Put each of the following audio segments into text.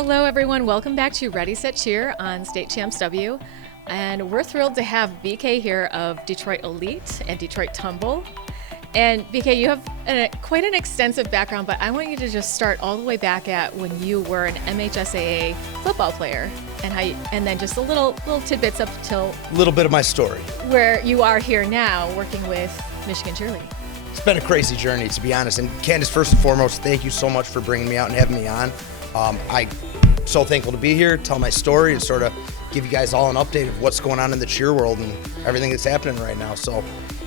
Hello, everyone. Welcome back to Ready, Set, Cheer on State Champs W. And we're thrilled to have BK here of Detroit Elite and Detroit Tumble. And BK, you have quite an extensive background, but I want you to just start all the way back at when you were an MHSAA football player and then just a little tidbits up till a little bit of my story. Where you are here now working with Michigan Cheerleading. It's been a crazy journey, to be honest. And Candace, first and foremost, thank you so much for bringing me out and having me on. I'm so thankful to be here, tell my story, and sort of give you guys all an update of what's going on in the cheer world and everything that's happening right now. So,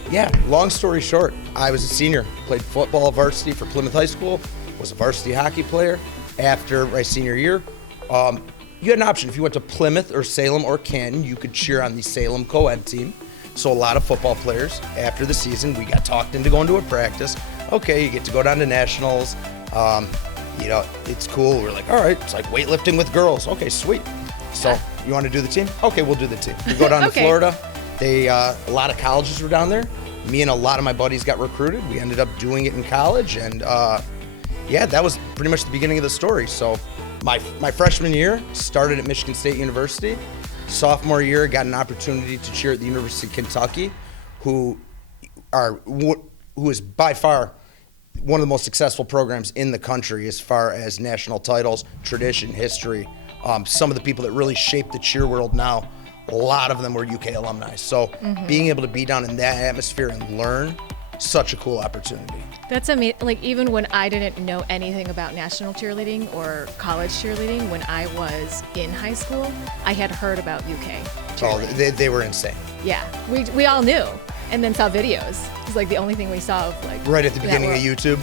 yeah, long story short, I was a senior, played football varsity for Plymouth High School, was a varsity hockey player. After my senior year, you had an option. If you went to Plymouth or Salem or Canton, you could cheer on the Salem co-ed team. So a lot of football players, after the season, we got talked into going to a practice. Okay, you get to go down to nationals. It's cool. We're like, all right, it's like weightlifting with girls. Okay, sweet. So you want to do the team? Okay, we'll do the team. We go down to Florida. A lot of colleges were down there. Me and a lot of my buddies got recruited. We ended up doing it in college, and that was pretty much the beginning of the story. So my freshman year started at Michigan State University. Sophomore year, got an opportunity to cheer at the University of Kentucky, who is by far one of the most successful programs in the country as far as national titles, tradition, history. Some of the people that really shaped the cheer world now, a lot of them were UK alumni. So being able to be down in that atmosphere and learn, such a cool opportunity. That's amazing. Like, even when I didn't know anything about national cheerleading or college cheerleading, when I was in high school, I had heard about UK cheerleading. Oh, they were insane. Yeah, we all knew, and then saw videos. It was like the only thing we saw of like right at the beginning of YouTube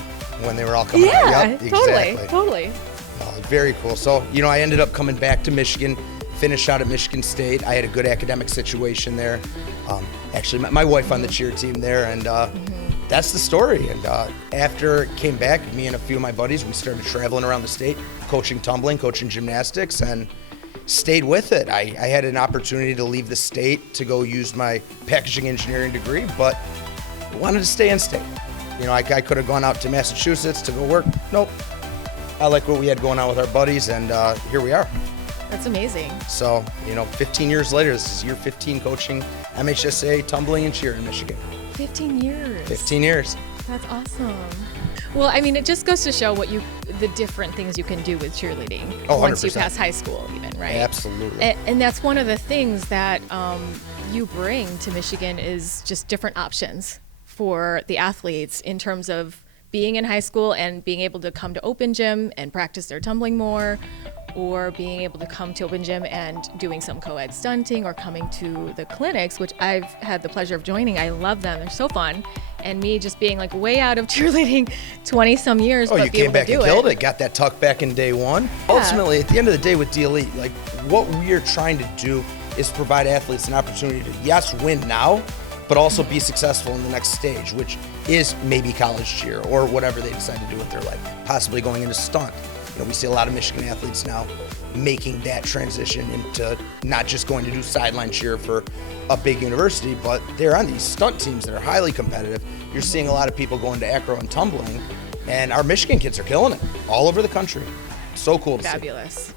when they were all coming out. Yeah, yep, totally. Oh, very cool. So, I ended up coming back to Michigan, finished out at Michigan State. I had a good academic situation there. Actually, my wife on the cheer team there, and that's the story. And after it came back, me and a few of my buddies, we started traveling around the state, coaching tumbling, coaching gymnastics, and stayed with it. I had an opportunity to leave the state to go use my packaging engineering degree, but wanted to stay in state. I could have gone out to Massachusetts to go work. Nope. I like what we had going on with our buddies, and here we are. That's amazing. So, 15 years later, this is year 15 coaching MHSAA tumbling and cheer in Michigan. 15 years. 15 years. That's awesome. Well, I mean, it just goes to show the different things you can do with cheerleading once you pass high school, even, right? Absolutely. And that's one of the things that you bring to Michigan is just different options for the athletes in terms of being in high school and being able to come to open gym and practice their tumbling more, or being able to come to open gym and doing some co-ed stunting, or coming to the clinics, which I've had the pleasure of joining. I love them. They're so fun. And me just being like way out of cheerleading 20 some years, but you came back and killed it. Got that tuck back in day one. Yeah. Ultimately, at the end of the day with DLE, like what we are trying to do is provide athletes an opportunity to, yes, win now, but also be successful in the next stage, which is maybe college cheer or whatever they decide to do with their life, possibly going into stunt. We see a lot of Michigan athletes now making that transition into not just going to do sideline cheer for a big university, but they're on these stunt teams that are highly competitive. You're seeing a lot of people going to acro and tumbling, and our Michigan kids are killing it all over the country. So cool to see. Fabulous.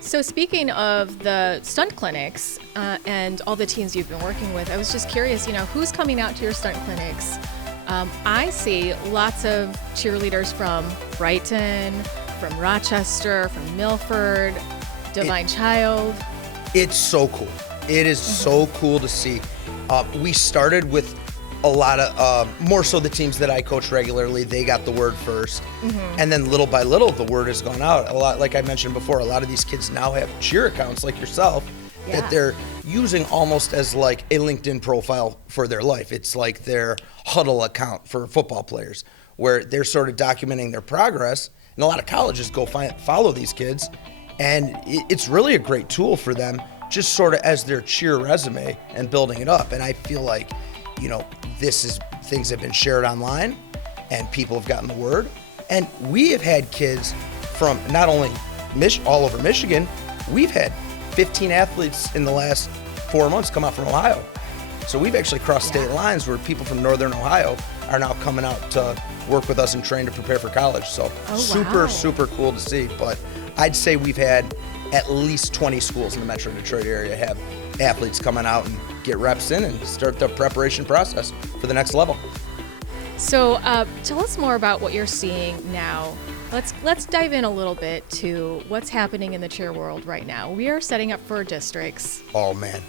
So speaking of the stunt clinics and all the teams you've been working with, I was just curious, who's coming out to your stunt clinics? I see lots of cheerleaders from Brighton, from Rochester, from Milford, Divine Child. It's so cool. It is so cool to see. We started with a lot of, more so the teams that I coach regularly, they got the word first. And then little by little, the word has gone out. A lot, like I mentioned before, a lot of these kids now have cheer accounts like yourself that they're using almost as like a LinkedIn profile for their life. It's like their huddle account for football players, where they're sort of documenting their progress. And a lot of colleges go follow these kids, and it's really a great tool for them, just sort of as their cheer resume and building it up. And I feel like, things have been shared online, and people have gotten the word. And we have had kids from not only all over Michigan, we've had 15 athletes in the last 4 months come out from Ohio. So we've actually crossed state lines where people from Northern Ohio are now coming out to work with us and train to prepare for college. So super cool to see. But I'd say we've had at least 20 schools in the Metro Detroit area have athletes coming out and get reps in and start the preparation process for the next level. So tell us more about what you're seeing now. Let's dive in a little bit to what's happening in the cheer world right now. We are setting up for districts. Oh man.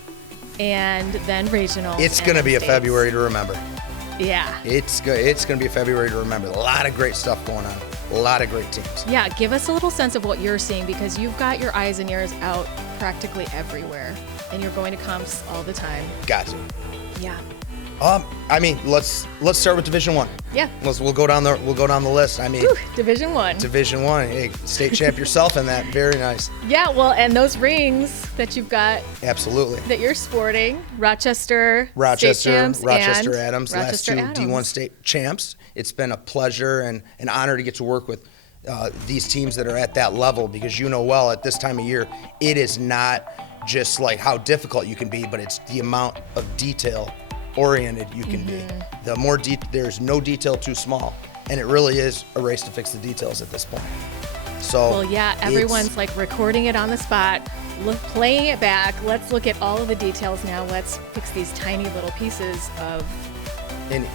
And then regionals. It's going to be a February to remember. Yeah. It's going to be a February to remember. A lot of great stuff going on. A lot of great teams. Yeah, give us a little sense of what you're seeing, because you've got your eyes and ears out practically everywhere, and you're going to comps all the time. Got to. Yeah. I mean, let's start with Division One. Yeah. We'll go down the list. I mean, Division One. Division One. Hey, state champ yourself in that. Very nice. Yeah. Well, and those rings that you've got. Absolutely. That you're sporting, Rochester State champs, Rochester and Adams, Rochester last two D1 state champs. It's been a pleasure and an honor to get to work with these teams that are at that level, because you know well at this time of year, it is not just like how difficult you can be, but it's the amount of detail oriented you can be. The more there's no detail too small, and it really is a race to fix the details at this point. So well, yeah, everyone's like recording it on the spot, playing it back. Let's look at all of the details now. Let's fix these tiny little pieces of. And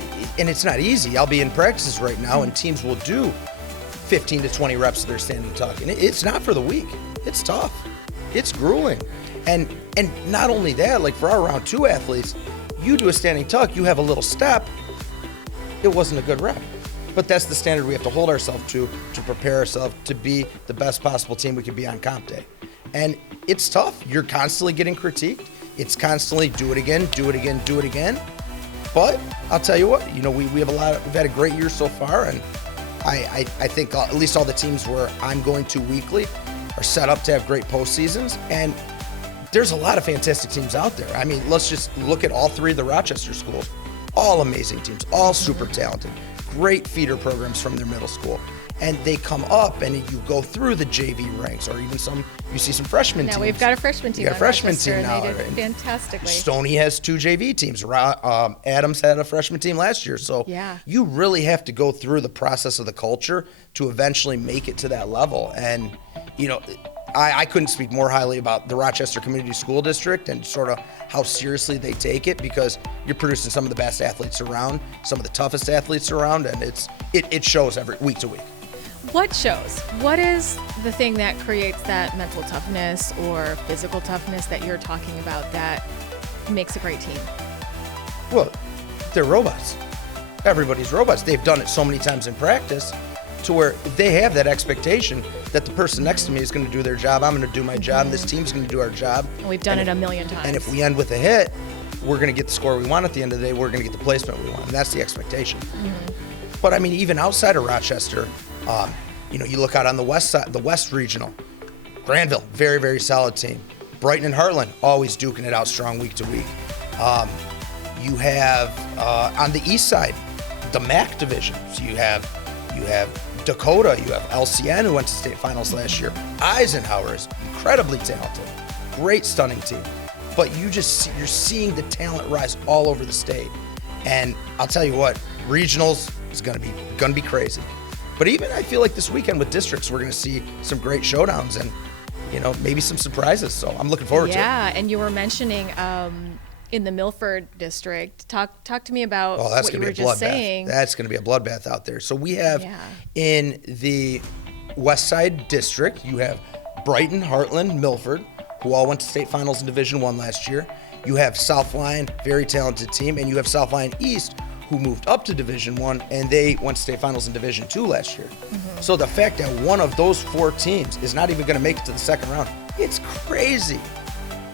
it's not easy. I'll be in practices right now, and teams will do 15 to 20 reps of their standing tuck, and it's not for the weak. It's tough. It's grueling, and not only that, like for our round 2 athletes, you do a standing tuck, you have a little step, it wasn't a good rep. But that's the standard we have to hold ourselves to prepare ourselves to be the best possible team we could be on comp day. And it's tough. You're constantly getting critiqued. It's constantly do it again, do it again, do it again. But I'll tell you what, we've had a great year so far, and I think at least all the teams where I'm going to weekly are set up to have great postseasons. And there's a lot of fantastic teams out there. I mean, let's just look at all 3 of the Rochester schools. All amazing teams, all super talented, great feeder programs from their middle school. And they come up and you go through the JV ranks, or even you see some freshman teams. Now we've got a freshman team. You got a freshman team now. They did fantastically. Stony has 2 JV teams. Adams had a freshman team last year. So you really have to go through the process of the culture to eventually make it to that level. And, I couldn't speak more highly about the Rochester Community School District and sort of how seriously they take it, because you're producing some of the best athletes around, some of the toughest athletes around, and it shows every week to week. What shows? What is the thing that creates that mental toughness or physical toughness that you're talking about that makes a great team? Well, they're robots. Everybody's robots. They've done it so many times in practice to where they have that expectation that the person next to me is going to do their job, I'm going to do my job, and this team's going to do our job. And we've done it a million times. And if we end with a hit, we're going to get the score we want at the end of the day. We're going to get the placement we want, and that's the expectation. But I mean, even outside of Rochester, you look out on the west side, the West Regional, Granville, very, very solid team. Brighton and Heartland, always duking it out strong week to week. You have on the east side, the MAC division. So you have Dakota, you have LCN, who went to state finals last year. Eisenhower is incredibly talented, great stunning team. But you're seeing the talent rise all over the state. And I'll tell you what, regionals is gonna be crazy. But even I feel like this weekend with districts, we're gonna see some great showdowns and maybe some surprises. So I'm looking forward to it. Yeah, and you were mentioning in the Milford district. Talk to me about what you were just saying. That's going to be a bloodbath out there. So we have in the West Side district, you have Brighton, Heartland, Milford, who all went to state finals in Division I last year. You have South Lyon, very talented team, and you have South Lyon East, who moved up to Division I, and they went to state finals in Division II last year. So the fact that one of those 4 teams is not even going to make it to the second round, it's crazy.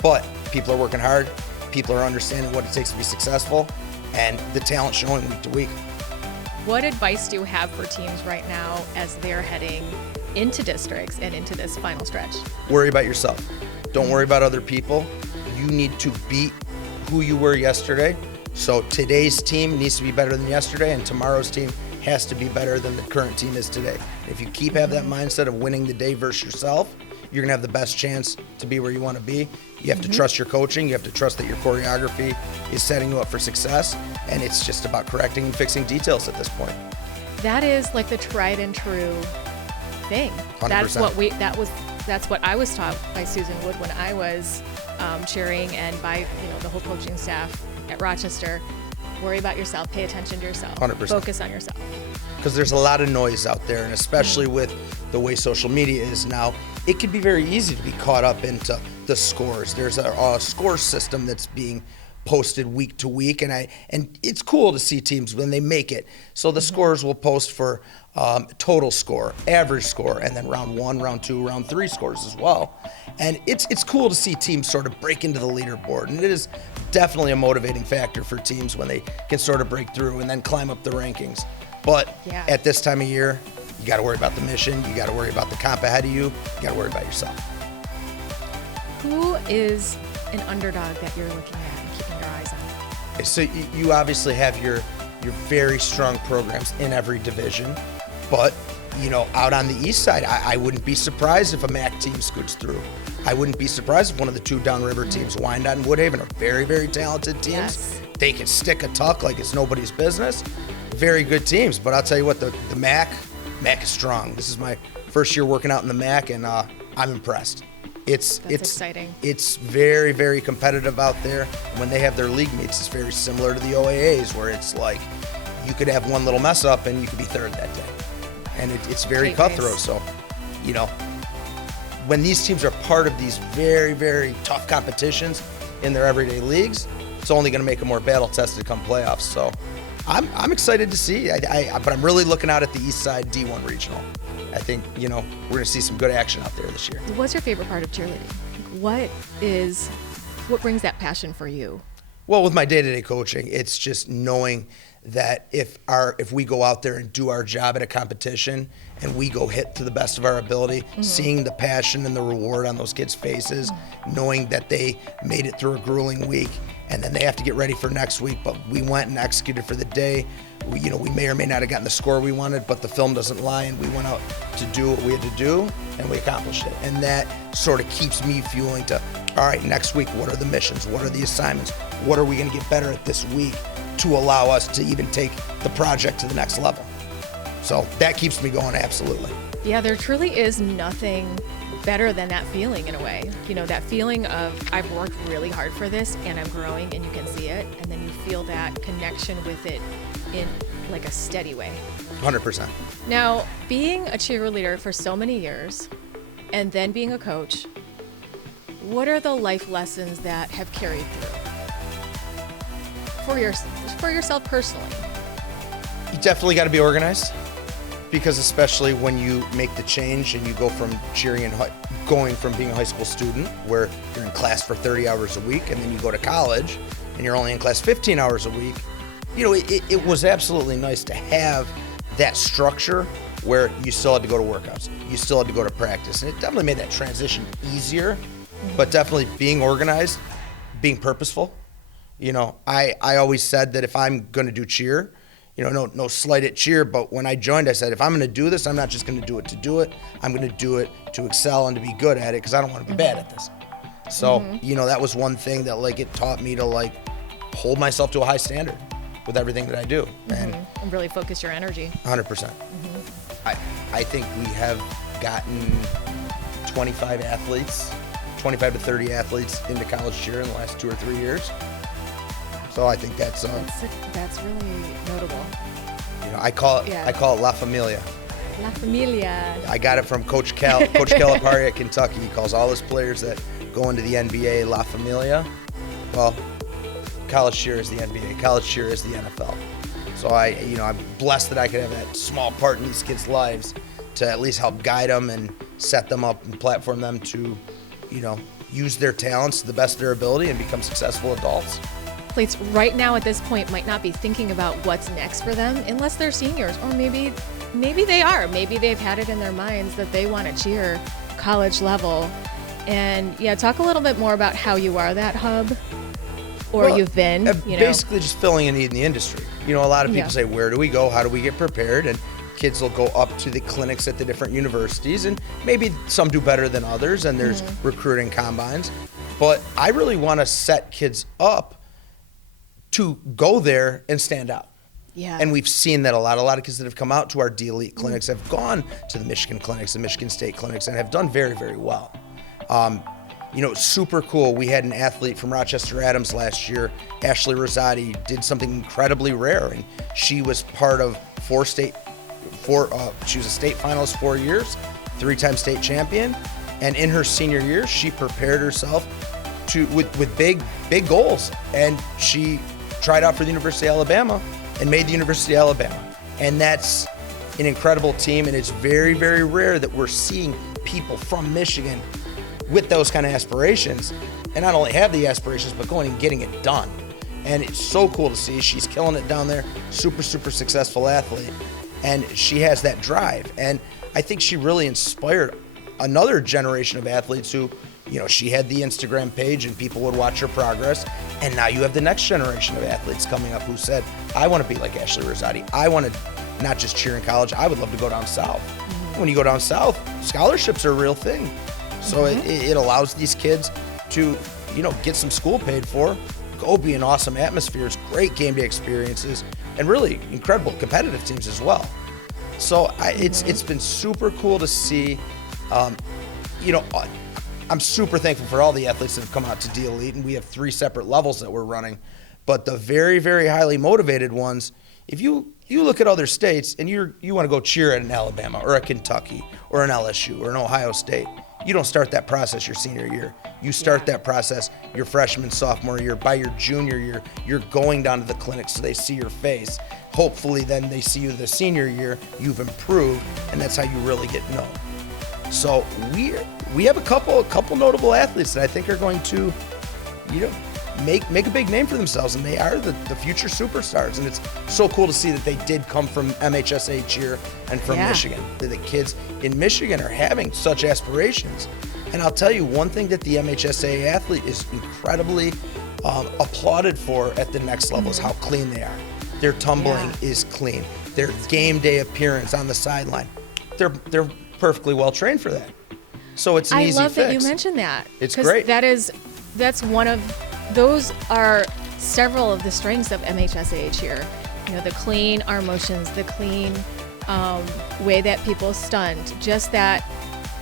But people are working hard. People are understanding what it takes to be successful, and the talent showing week to week. What advice do you have for teams right now as they're heading into districts and into this final stretch? Worry about yourself. Don't worry about other people. You need to beat who you were yesterday. So today's team needs to be better than yesterday, and tomorrow's team has to be better than the current team is today. If you keep having that mindset of winning the day versus yourself, you're gonna have the best chance to be where you want to be. You have to trust your coaching. You have to trust that your choreography is setting you up for success. And it's just about correcting and fixing details at this point. That is like the tried and true thing. 100%. That's what I was taught by Susan Wood when I was cheering, and by the whole coaching staff at Rochester. Worry about yourself. Pay attention to yourself. 100%. Focus on yourself. Because there's a lot of noise out there, and especially with the way social media is now, it can be very easy to be caught up into the scores. There's a score system that's being posted week to week, and it's cool to see teams when they make it. So the scorers will post for total score, average score, and then round 1, round 2, round 3 scores as well. And it's cool to see teams sort of break into the leaderboard, and it is definitely a motivating factor for teams when they can sort of break through and then climb up the rankings. But at this time of year, you got to worry about the mission, you got to worry about the comp ahead of you, you got to worry about yourself. Who is an underdog that you're looking at and keeping your eyes on? So you obviously have your very strong programs in every division, but out on the east side, I wouldn't be surprised if a MAC team scoots through. I wouldn't be surprised if one of the two downriver teams, Wyandotte and Woodhaven, are very, very talented teams. Yes. They can stick a tuck like it's nobody's business. Very good teams, but I'll tell you what, the MAC is strong. This is my first year working out in the MAC, and I'm impressed. It's exciting. It's very, very competitive out there. When they have their league meets, it's very similar to the OAAs, where it's like you could have one little mess up and you could be third that day. And it's very Great cutthroat. race. So, when these teams are part of these very, very tough competitions in their everyday leagues, it's only going to make them more battle-tested come playoffs. So, I'm excited to see. But I'm really looking out at the East Side D1 Regional. I think we're going to see some good action out there this year. What's your favorite part of cheerleading? What brings that passion for you? Well, with my day-to-day coaching, it's just knowing that if we go out there and do our job at a competition and we go hit to the best of our ability, seeing the passion and the reward on those kids' faces, knowing that they made it through a grueling week and then they have to get ready for next week, but we went and executed for the day. We may or may not have gotten the score we wanted, but the film doesn't lie, and we went out to do what we had to do, and we accomplished it. And that sort of keeps me fueling to, all right, next week, what are the missions? What are the assignments? What are we going to get better at this week to allow us to even take the project to the next level? So that keeps me going, absolutely. Yeah, there truly is nothing better than that feeling in a way. That feeling of I've worked really hard for this and I'm growing and you can see it, and then you feel that connection with it in like a steady way. 100%. Now, being a cheerleader for so many years and then being a coach, what are the life lessons that have carried through for yourself personally? You definitely got to be organized, because especially when you make the change and you go from going from being a high school student where you're in class for 30 hours a week, and then you go to college and you're only in class 15 hours a week, it was absolutely nice to have that structure where you still had to go to workouts, you still had to go to practice, and it definitely made that transition easier. But definitely being organized, being purposeful. I always said that if I'm going to do cheer, no slight at cheer, but when I joined, I said, if I'm going to do this, I'm not just going to do it. I'm going to do it to excel and to be good at it, because I don't want to be bad at this. So, that was one thing that it taught me to hold myself to a high standard with everything that I do. And really focus your energy. 100%. I think we have gotten 25 to 30 athletes into college cheer in the last 2 or 3 years. So I think that's really notable. I call it La Familia. La Familia. I got it from Coach Calipari at Kentucky. He calls all his players that go into the NBA La Familia. Well, college cheer is the NBA. College cheer is the NFL. So I'm blessed that I could have that small part in these kids' lives to at least help guide them and set them up and platform them to, use their talents to the best of their ability and become successful adults. Athletes right now at this point might not be thinking about what's next for them unless they're seniors, or maybe they are. Maybe they've had it in their minds that they want to cheer college level. And talk a little bit more about how you are that hub, or you've been. Basically just filling a need in the industry. A lot of people say, where do we go? How do we get prepared? And kids will go up to the clinics at the different universities, and maybe some do better than others, and there's recruiting combines. But I really want to set kids up to go there and stand out. Yeah. And we've seen that a lot. A lot of kids that have come out to our D-Elite clinics have gone to the Michigan clinics, the Michigan State clinics, and have done very, very well. Super cool. We had an athlete from Rochester Adams last year, Ashley Rosati, did something incredibly rare, and she was part of she was a state finalist 4 years, 3-time state champion, and in her senior year, she prepared herself with big goals, and she tried out for the University of Alabama and made the University of Alabama. And that's an incredible team, and it's very, very rare that we're seeing people from Michigan with those kind of aspirations, and not only have the aspirations, but going and getting it done. And it's so cool to see. She's killing it down there, super, super successful athlete, and she has that drive. And I think she really inspired another generation of athletes who, she had the Instagram page and people would watch her progress. And now you have the next generation of athletes coming up who said, I want to be like Ashley Rosati. I want to not just cheer in college, I would love to go down south. When you go down south, scholarships are a real thing. So it allows these kids to, get some school paid for, go be in awesome atmospheres, great game day experiences, and really incredible competitive teams as well. So it's been super cool to see. I'm super thankful for all the athletes that have come out to D-Elite, and we have 3 separate levels that we're running. But the very, very highly motivated ones, if you look at other states and you want to go cheer at an Alabama or a Kentucky or an LSU or an Ohio State, you don't start that process your senior year. You start that process your freshman, sophomore year. By your junior year, you're going down to the clinic so they see your face. Hopefully then they see you the senior year, you've improved, and that's how you really get known. So we have a couple notable athletes that I think are going to, make a big name for themselves, and they are the future superstars. And it's so cool to see that they did come from MHSA cheer and from Michigan. The kids in Michigan are having such aspirations. And I'll tell you one thing that the MHSA athlete is incredibly applauded for at the next level is how clean they are. Their tumbling is clean. Their game day appearance on the sideline, they're perfectly well trained for that. So it's an easy fix. I love that you mentioned that. It's great. That's one of those are several of the strengths of MHSA cheer. The clean arm motions, the clean way that people stunt, just that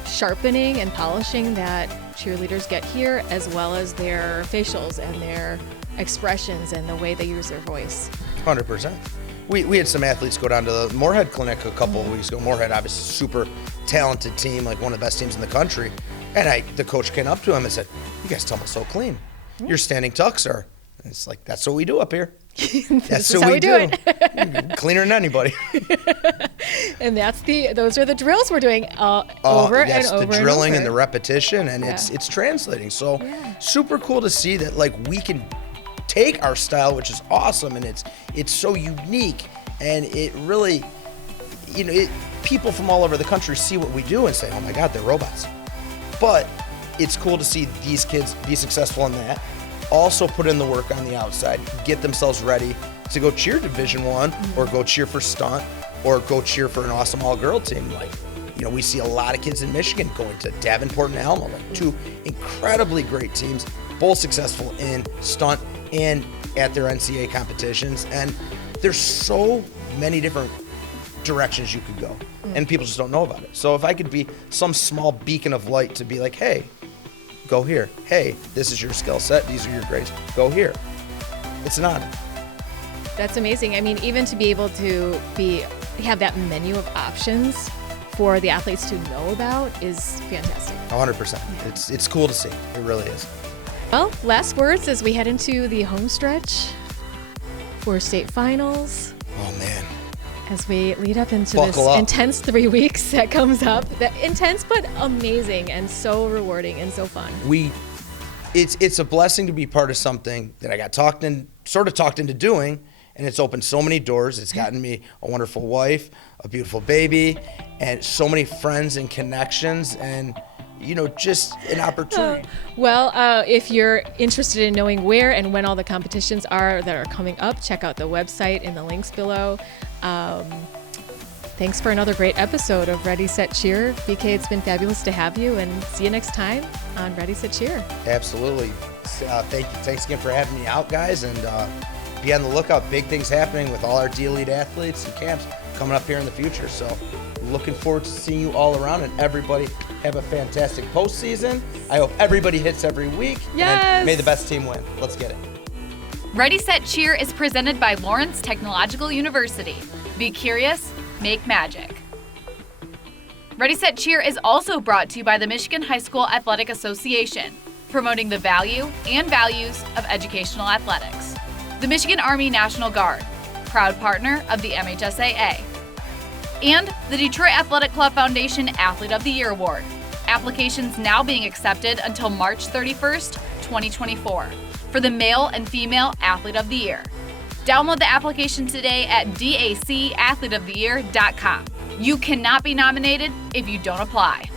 sharpening and polishing that cheerleaders get here, as well as their facials and their expressions and the way they use their voice. 100%. We had some athletes go down to the Moorhead clinic a couple of weeks ago. Moorhead, obviously, super talented team, like one of the best teams in the country. And the coach came up to him and said, "You guys tumble so clean. Your standing tucks are." And it's like, that's what we do up here. That's what we do. It. Cleaner than anybody. And those are the drills we're doing over and over. The drilling and the repetition, and it's translating. So super cool to see that we can take our style, which is awesome, and it's so unique, and it really, people from all over the country see what we do and say, "Oh my God, they're robots." But it's cool to see these kids be successful in that. Also put in the work on the outside, get themselves ready to go cheer Division I or go cheer for stunt or go cheer for an awesome all-girl team. We see a lot of kids in Michigan going to Davenport and Alma, 2 incredibly great teams, both successful in stunt and at their NCAA competitions. And there's so many different directions you could go, and people just don't know about it. So if I could be some small beacon of light to be like, hey, go here. Hey, this is your skill set. These are your grades. Go here. It's an honor. That's amazing. I mean, even to be able to have that menu of options for the athletes to know about is fantastic. 100%. It's cool to see. It really is. Well, last words as we head into the home stretch for state finals. Oh, man. As we lead up into Buckle up. Intense 3 weeks that comes up. Intense but amazing and so rewarding and so fun. It's a blessing to be part of something that I got talked into doing, and it's opened so many doors. It's gotten me a wonderful wife, a beautiful baby, and so many friends and connections, and just an opportunity. If you're interested in knowing where and when all the competitions are that are coming up, check out the website in the links below. Thanks for another great episode of Ready, Set, Cheer. BK, it's been fabulous to have you, and see you next time on Ready, Set, Cheer. Absolutely. Thank you. Thanks again for having me out, guys, and be on the lookout. Big things happening with all our D-Elite athletes and camps coming up here in the future. So looking forward to seeing you all around, and everybody have a fantastic postseason. I hope everybody hits every week. Yes! And may the best team win. Let's get it. Ready, Set, Cheer is presented by Lawrence Technological University. Be curious, make magic. Ready, Set, Cheer is also brought to you by the Michigan High School Athletic Association, promoting the value and values of educational athletics. The Michigan Army National Guard, proud partner of the MHSAA. And the Detroit Athletic Club Foundation Athlete of the Year Award. Applications now being accepted until March 31st, 2024 for the male and female Athlete of the Year. Download the application today at dacathleteoftheyear.com. You cannot be nominated if you don't apply.